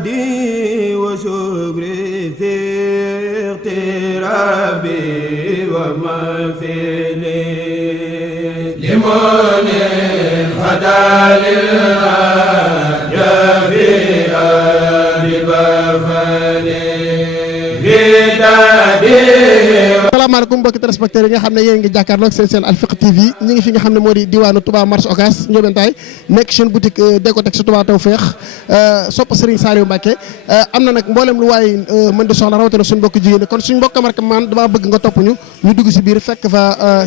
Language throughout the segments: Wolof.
ودادي وشكري في اغترابي ومثلي لمن غدا للرجاء في أرض بفلي ودادي. Assalamualaikum mbokki téléspectateurs yi nga xam ne yéen ngi jàkkaarloog seen Al Fiqh TV ñi ngi fi nga xam ne moo di diwaanu Touba marché Ocass Ndiobentaay nekk seen boutique Décotex su Touba Tawfekh sopp Serigne Saliou Mbacké am na nag mboolem lu waaye mën di soxla rawatina suñu mbokk jigéen kon suñu mbokk marque man dama bëgg nga topp ñu dugg si biir fekk fa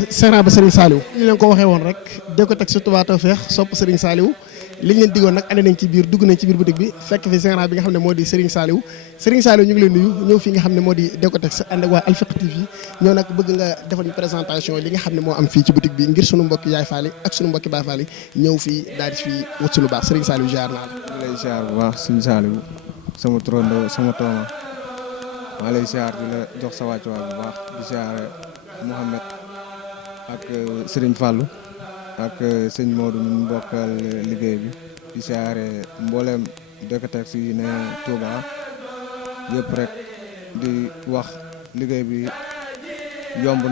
Serigne ba Serigne Saliou ñu leen ko waxee woon rek Décotex su Touba Tawfekh sopp Serigne Saliou li ñu leen digoon nag andi nañ ci biir dugg nañ ci biir boutique bi fekk fi gérant bi nga xam ne moo di Serigne Saliou ñu ngi leen nuyu ñëw fi nga xam ne moo di Décotex ànd ak waa Al Fiqh TV ñoo nag bëgg nga defal ñu présentation li nga xam ne moo am fii ci boutique bi ngir sunu mbokki yaay faali ak sunu mbokki baay faali ñëw fii daal di fii wut si lu baax Serigne Saliou ziar naa la. maa lay ziar bu baax Serigne Saliou sama trondo sama tooma maa lay ziar di la jox sa wàccuwaay bu baax di ziar Mouhamed ak Serigne Fallou ak sëñ Modou ñu bokkal liggéey bi di siyaare mboolem Décotex yi ne Touba yëpp rek di wax liggéey bi yomb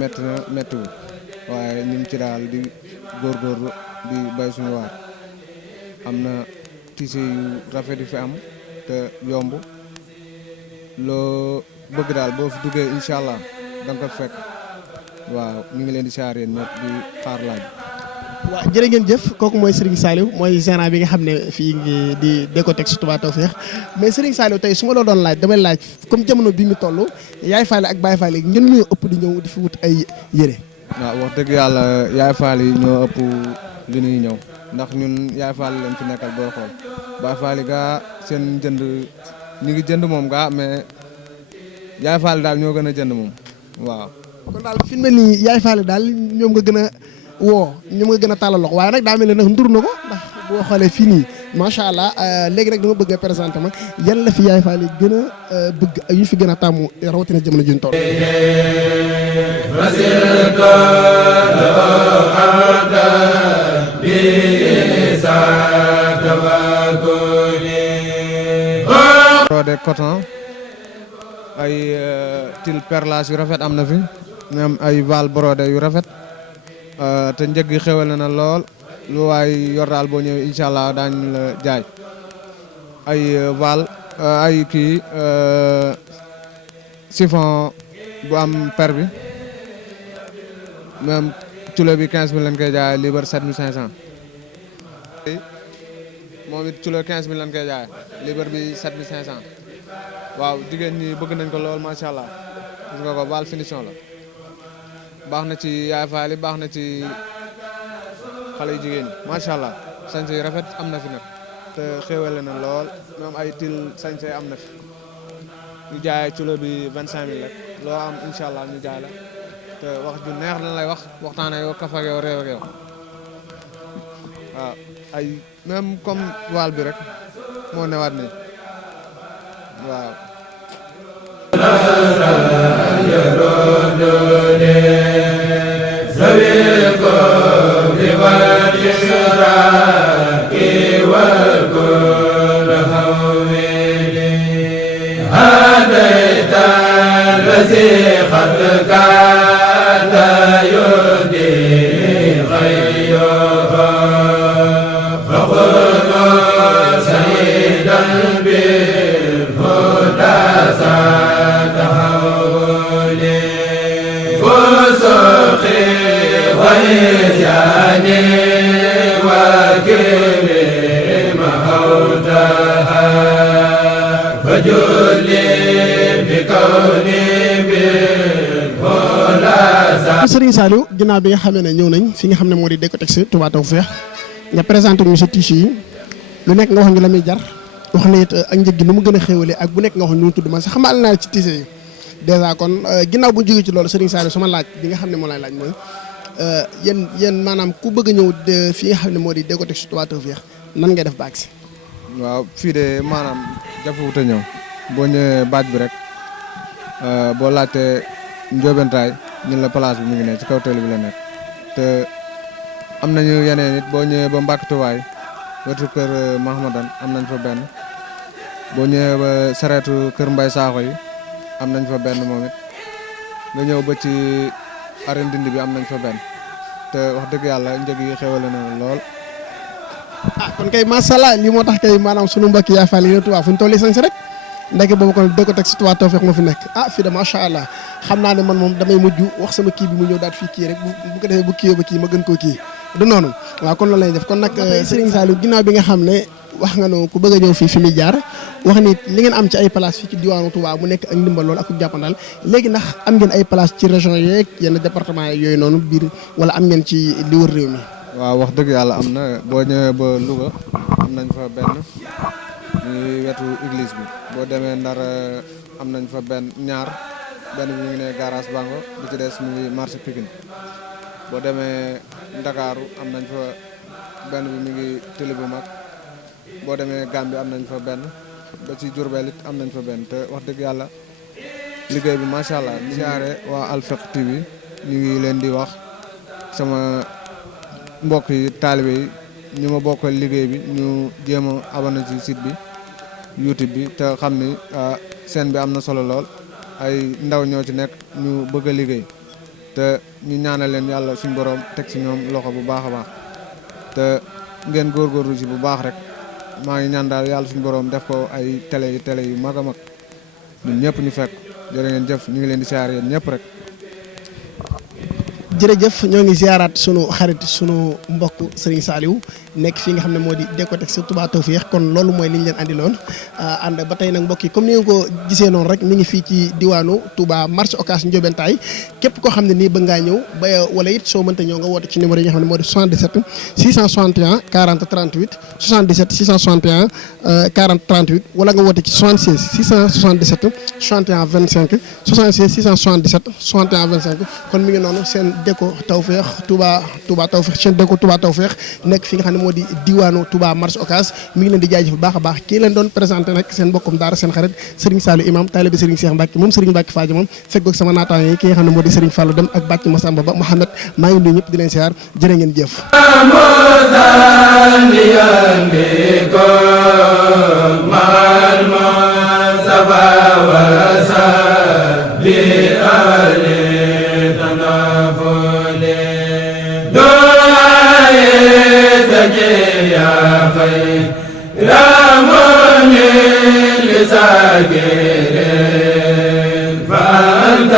métti na méttiwul waaye ñu ngi ci daal di góorgóorlu di bay suñu waar am na tissu yu rafet yu fi am te yomb loo bëgg daal boo fi duggee incha allah da nga ko fekk. waaw ñu ngi leen di siyaare ñëpp di xaar laaj. waaw jërë ngeen jëf kooku mooy Serigne Saliou mooy gérant bi nga xam ne fii ngi di Décotex Touba Tawfekh mais Serigne Saliou tey su ma la doon laaj damay laaj comme jamono bi mu toll yaay faale ak baay faale ñun ñoo ëpp di ñëw di fi wut ay yére. waaw wax dëgg yàlla yaay faale yi ñoo ëpp li ñuy ñëw ndax ñun yaay faale leen fi nekkal boo xool baay faale gaa seen jënd ñu ngi jënd moom gaa mais yaay faale daal ñoo gën a jënd moom waaw. kon daal fi mu ne nii yaay faale daal ñoom nga gën a woo ñoom nga gën a tàllal loxo waaye nag daa mel ne nag ndur na ko ndax boo xoolee fii nii macha allah léegi rek dama bëgg a présenté ma yan la fi yaay faale gën a bëgg ak yu fi gën a tàmmu rawatina jamono juñ toll. brodé coton ay til perlage yu rafet am na fi. même ay val brodé yu rafet te njëg gi xewal na lool lu waay yor daal boo ñëwee incha allah daañu la jaay ay val ay kii chiffon bu am per bi même culo bi 15000 lañ koy jaay libre 7500 moom it culo 15000 lañ koy jaay libre bi 7500 waaw jigéen ñi bëgg nañ ko lool macha allah gis nga ko val finition la. baax na ci yaay faali baax na ci xale yu jigéen ñi macha allah sañse yu rafet am na fi nag te xéwale na lool ñoom ay til sañse am na fi ñu jaay culo bi 25000 rek loo am incha allah ñu jaay la te wax ju neex lañ lay wax waxtaan ak yow kaf ak yow réew ak yow waaw ay même comme voile bi rek moo newaat nii waaw. Serigne Saliou ginnaaw bi nga xamee ne ñëw nañ fi nga xam ne moo di Décotex Touba Tawfekh nga présenté ñu sa tissu yi lu nekk nga wax ñu la muy jar wax ne it ak njëg gi nu mu gën a xéwalee ak bu nekk nga wax ñu nu mu tudd man sax xamal naa ci tissu yi dèjà kon ginnaaw bu jógee ci loolu Serigne Saliou sama laaj bi nga xam ne moo lay laaj mooy yéen maanaam ku bëgg a ñëw fi nga xam ne moo di Décotex Touba Tawfekh nan ngay def baag si. waaw fii de maanaam jafewut a ñëw boo ñëwee baaj bi rek boo laajtee Ndiobentaay ñun la place bi mu ngi ne ci kaw télé bi la nekk te am nañu yeneen it boo ñëwee ba Mbàkke Tuwaay wetu kër Mahamadan am nañ fa benn boo ñëwee ba sareetu kër Mbay Saaxo yi am nañ fa benn moom it nga ñëw ba ci arène Ndindi bi am nañ fa benn te wax dëgg yàlla njëg yi xewale na lool. kon kay macha allah lii moo tax kay maanaam sunu mbokk Yaay Fall yi Touba fu ñu toll sañ si rek ndeke boobu kon dëgg ko teg si Touba Tawfekh moo fi nekk fii de macha allah xam naa ne man moom damay mujj wax sama kii bi mu ñëw daal fii kii rek bu ko defee bu kii ba kii ma gën koo kii du noonu waaw kon loolu lay def kon nag Serigne Saliou ginnaaw bi nga xam ne wax nga no ku bëgg a ñëw fii fi muy jaar wax ni li ngeen am ci ay place fii ci diwaanu Touba mu nekk ak ndimbal loolu ak jàppandal léegi ndax am ngeen ay place ci région yeeg yenn département yooyu noonu biir wala am ngeen ci li wër réew mi. waaw wax dëgg yàlla am na boo ñëwee ba Louga am nañ fa benn ñuy wetu église bi boo demee Ndar am nañ fa benn ñaar benn bi ñu ngi ne garage Bango bi ci des mu ngi marché Pikine boo demee Ndakaaru am nañ fa benn bi mu ngi télé bu mag boo demee Gambie am nañ fa benn ba ci Diourbel it am nañ fa benn te wax dëgg yàlla liggéey bi macha allah di siyaare waa Alfayda TV ñu ngi leen di wax sama mbokk yi taalibe yi ñu ma bokkal liggéey bi ñu jéem a abonné ci site bi YouTube bi te xam ni scène bi am na solo lool ay ndaw ñoo ci nekk ñu bëgg a liggéey te ñu ñaanal leen yàlla suñu borom teg ci ñoom loxo bu baax a baax te ngeen góorgóorlu ci bu baax rek maa ngi ñaan daal yàlla suñu borom def ko ay télé yu mag a mag ñun ñëpp ñu fekk jërë ngeen jëf ñu ngi leen di siyaare yéen ñëpp rek. jërëjëf ñoo ngi ziaraat sunu xarit sunu mbokk Serigne Saliou nekk fii nga xam ne moo di Décotex Touba Tawfekh kon loolu mooy li ñu leen andiloon ànd ba tey nag mbokk yi comme ni ngeen ko gisee noonu rek mi ngi fii ci diwaanu Touba marché Ocass Ndiobentaay képp koo xam ne nii bëgg ngaa ñëw ba wala it soo mënta ñëw nga woote ci numéro yi nga xam ne moo di 77 661 40 38 77 661 40 38 wala nga woote ci 76 677 61 25 76 677 61 25 kon mi ngi noonu seen Déco Tawfekh Touba Tawfekh seen Déco Touba Tawfekh nekk fi nga xam ne moo di diwaanu Touba marché Ocass mi ngi leen di jaajëf bu baax a baax kii leen doon présenté nag seen mbokkum daara seen xarit Serigne Saliou imam taalibe Serigne Cheikh Mbacke moom Serigne Mbacke Fadja moom fekkoog sama naataango yi ki nga xam ne moo di Serigne Fallou Dem ak Bàcc Massamba Ba Mouhamed maa ngi nuyu ñëpp di leen siyaar jërë ngeen jëf يا خير رامون لساكر فأنت